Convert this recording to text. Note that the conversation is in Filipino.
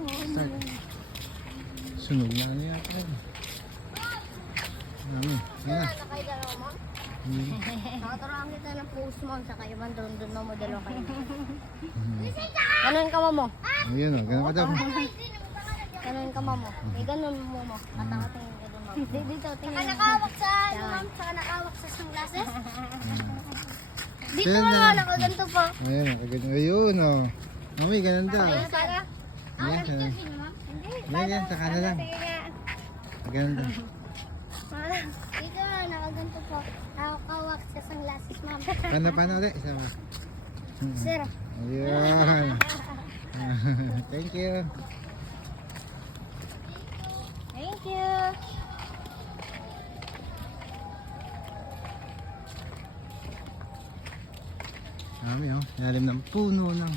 Start. Sunog na ano yata yun. Dami. Yan na. Nakaidalaw mo? Nakaturoan kita ng post mo. Saka yung doon mo modelo kayo. Ganon ka mo. Ayun o, ganun ka daw. Ganon ka mo. Eh, ganon mo. Katawating ka doon mo. Dito, tingin. Saka nakawak sa, ma'am. Saka nakawak sa sunglasses. Dito mo, nakaganto po. Ayun, nakaganyan. Ayun o. Mami, ganun daw. Ayun, para. Ayan, ganun. Yan, yan, saka na lang. Ganun daw. Dito, nakaganto po. Nakakawak sa sunglasses, ma'am. Paano ulit? Isa mo. Sir. Ayun. Thank you. Thank you. Dami o. Ilalim ng puno ng